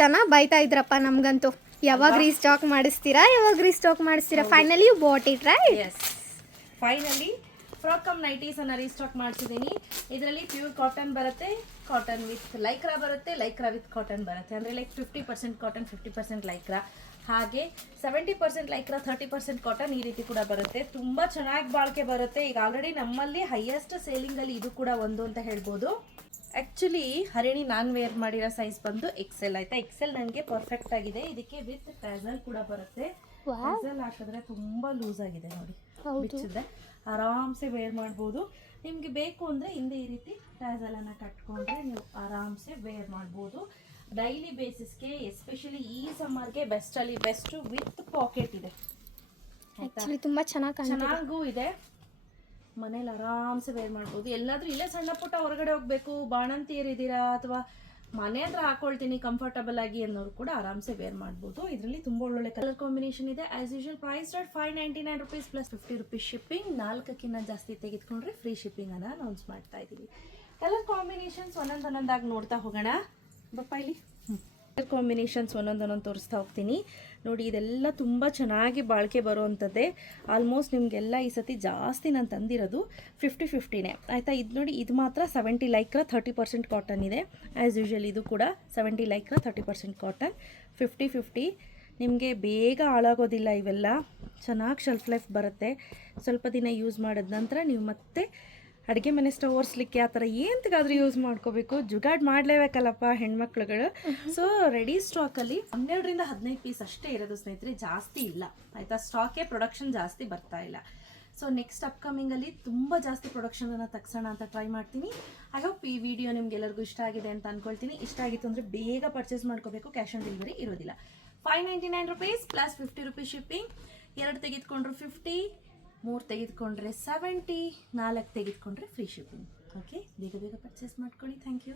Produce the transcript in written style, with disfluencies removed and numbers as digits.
ಜನ ಬೈತಾ ಇದ್ರಪ್ಪ ನಮ್ಗಂತೂ, ಯಾವಾಗ ರೀಸ್ಟಾಕ್ ಮಾಡಿಸ್ತೀರಾ finally you bought it right. Yes, finally ಫ್ರಾಕಮ್ ನೈಟೀಸ್ ಅನ್ನ ರೀಸ್ಟಾಕ್ ಮಾಡ್ತಿದ್ದೀನಿ. ಇದರಲ್ಲಿ ಪ್ಯೂರ್ ಕಾಟನ್ ಬರುತ್ತೆ, ಕಾಟನ್ ವಿತ್ ಲೈಕ್ರಾ ಬರುತ್ತೆ, ಲೈಕ್ರಾ ವಿತ್ ಕಾಟನ್ ಬರುತ್ತೆ. ಅಂದರೆ ಲೈಕ್ 50% ಕಾಟನ್ 50% ಲೈಕ್ರಾ, ಹಾಗೆ 70% ಲೈಕ್ರಾ 30% ಕಾಟನ್, ಈ ರೀತಿ ಕೂಡ ಬರುತ್ತೆ. ತುಂಬ ಚೆನ್ನಾಗಿ ಬಾಳಿಕೆ ಬರುತ್ತೆ. ಈಗ ಆಲ್ರೆಡಿ ನಮ್ಮಲ್ಲಿ ಹೈಯೆಸ್ಟ್ ಸೇಲಿಂಗಲ್ಲಿ ಇದು ಕೂಡ ಒಂದು ಅಂತ ಹೇಳ್ಬೋದು. ಆ್ಯಕ್ಚುಲಿ ಹರಿಣಿ ನಾನು ವೇರ್ ಮಾಡಿರೋ ಸೈಜ್ ಬಂದು ಎಕ್ಸೆಲ್ ಆಯಿತಾ. ಎಕ್ಸೆಲ್ ನನಗೆ ಪರ್ಫೆಕ್ಟ್ ಆಗಿದೆ. ಇದಕ್ಕೆ ವಿತ್ ಟ್ಯಾಸಲ್ ಕೂಡ ಬರುತ್ತೆ. ಟ್ಯಾಸಲ್ ಹಾಕಿದ್ರೆ ತುಂಬ ಲೂಸ್ ಆಗಿದೆ ನೋಡಿ, ಬಿಚ್ಚಿದ್ರೆ ಆರಾಮ್ಸೆ ವೇರ್ ಮಾಡ್ಬೋದು. ನಿಮಗೆ ಬೇಕು ಅಂದರೆ ಹಿಂದೆ ಈ ರೀತಿ ಟ್ಯಾಸಲನ್ನು ಕಟ್ಕೊಂಡ್ರೆ ನೀವು ಆರಾಮ್ಸೆ ವೇರ್ ಮಾಡ್ಬೋದು. ಡೈಲಿ ಬೇಸಿಸ್ಗೆ ಎಸ್ಪೆಷಲಿ ಈ ಸಮ್ಮರ್ಗೆ ಬೆಸ್ಟಲ್ಲಿ ಬೆಸ್ಟು ವಿತ್ ಪಾಕೆಟ್ ಇದೆ. ಆ್ಯಕ್ಚುಲಿ ತುಂಬ ಚೆನ್ನಾಗೂ ಇದೆ. ಮನೇಲಿ ಆರಾಮ್ಸೆ ವೇರ್ ಮಾಡ್ಬೋದು. ಎಲ್ಲಾದರೂ ಇಲ್ಲೇ ಸಣ್ಣ ಪುಟ್ಟ ಹೊರಗಡೆ ಹೋಗಬೇಕು, ಬಾಣಂತಿಯರಿದ್ದೀರಾ ಅಥವಾ ಮನೆ ಹತ್ರ ಹಾಕೊಳ್ತೀನಿ ಕಂಫರ್ಟಬಲ್ ಆಗಿ ಅನ್ನೋರು ಕೂಡ ಆರಾಮ್ಸೆ ವೇರ್ ಮಾಡ್ಬೋದು. ಇದರಲ್ಲಿ ತುಂಬ ಒಳ್ಳೊಳ್ಳೆ ಕಲರ್ ಕಾಂಬಿನೇಷನ್ ಇದೆ. As usual price rate 599 rupees plus 50 rupees shipping. 4ಕ್ಕಿಂತ ಜಾಸ್ತಿ ತೆಗೆದುಕೊಂಡ್ರೆ ಫ್ರೀ ಶಿಪ್ಪಿಂಗನ್ನು ಅನೌನ್ಸ್ ಮಾಡ್ತಾ ಇದ್ದೀವಿ. ಕಲರ್ ಕಾಂಬಿನೇಷನ್ಸ್ ಒಂದೊಂದಾಗಿ ನೋಡ್ತಾ ಹೋಗೋಣ. ಬಪ್ಪ ಇಲ್ಲಿ ಕಲರ್ ಕಾಂಬಿನೇಷನ್ಸ್ ಒಂದೊಂದೊಂದೊಂದು ತೋರಿಸ್ತಾ ಹೋಗ್ತೀನಿ ನೋಡಿ. ಇದೆಲ್ಲ ತುಂಬ ಚೆನ್ನಾಗಿ ಬಾಳಿಕೆ ಬರುವಂಥದ್ದೇ. ಆಲ್ಮೋಸ್ಟ್ ನಿಮಗೆಲ್ಲ ಈ ಸತಿ ಜಾಸ್ತಿ ನಾನು ತಂದಿರೋದು 50-50ನೇ ಆಯಿತಾ. ಇದು ನೋಡಿ, ಇದು ಮಾತ್ರ 70 ಲೈಕ್ರಾ 30% ಕಾಟನ್ ಇದೆ. ಆ್ಯಸ್ ಯೂಶುವಲ್ ಇದು ಕೂಡ 70 ಲೈಕ್ರಾ 30% ಕಾಟನ್. 50-50 ನಿಮಗೆ ಬೇಗ ಹಾಳಾಗೋದಿಲ್ಲ. ಇವೆಲ್ಲ ಚೆನ್ನಾಗಿ ಶೆಲ್ಫ್ ಲೈಫ್ ಬರುತ್ತೆ. ಸ್ವಲ್ಪ ದಿನ ಯೂಸ್ ಮಾಡಿದ ನಂತರ ನೀವು ಮತ್ತೆ ಅಡುಗೆ ಮನೆ ಸ್ಟವ್ ಒರೆಸ್ಲಿಕ್ಕೆ ಆ ಥರ ಎಂತಗಾದ್ರೂ ಯೂಸ್ ಮಾಡ್ಕೋಬೇಕು. ಜುಗಾಡ್ ಮಾಡಲೇಬೇಕಲ್ಲಪ್ಪ ಹೆಣ್ಮಕ್ಳುಗಳು. ಸೊ ರೆಡಿ ಸ್ಟಾಕಲ್ಲಿ 12ರಿಂದ 15 ಪೀಸ್ ಅಷ್ಟೇ ಇರೋದು ಸ್ನೇಹಿತರೆ, ಜಾಸ್ತಿ ಇಲ್ಲ ಆಯಿತಾ. ಸ್ಟಾಕೇ ಪ್ರೊಡಕ್ಷನ್ ಜಾಸ್ತಿ ಬರ್ತಾ ಇಲ್ಲ. ಸೊ ನೆಕ್ಸ್ಟ್ ಅಪ್ಕಮಿಂಗಲ್ಲಿ ತುಂಬ ಜಾಸ್ತಿ ಪ್ರೊಡಕ್ಷನನ್ನು ತಗ್ಸೋಣ ಅಂತ ಟ್ರೈ ಮಾಡ್ತೀನಿ. ಐ ಹೋಪ್ ಈ ವಿಡಿಯೋ ನಿಮ್ಗೆಲ್ಲರಿಗೂ ಇಷ್ಟ ಆಗಿದೆ ಅಂತ ಅಂದ್ಕೊಳ್ತೀನಿ. ಇಷ್ಟ ಆಗಿತ್ತು ಅಂದರೆ ಬೇಗ ಪರ್ಚೇಸ್ ಮಾಡ್ಕೋಬೇಕು. ಕ್ಯಾಶ್ ಆನ್ ಡೆಲಿವರಿ ಇರೋದಿಲ್ಲ. 599 ರುಪೀಸ್ ಪ್ಲಸ್ 50 ರುಪೀಸ್ ಶಿಪ್ಪಿಂಗ್. 2 ತೆಗೆದುಕೊಂಡ್ರು 50, 3 ತೆಗೆದುಕೊಂಡ್ರೆ 70, 4 ತೆಗೆದುಕೊಂಡ್ರೆ ಫ್ರೀ ಶಿಪ್ಪಿಂಗ್. ಓಕೆ, ಬೇಗ ಪರ್ಚೇಸ್ ಮಾಡ್ಕೊಳ್ಳಿ. Thank you.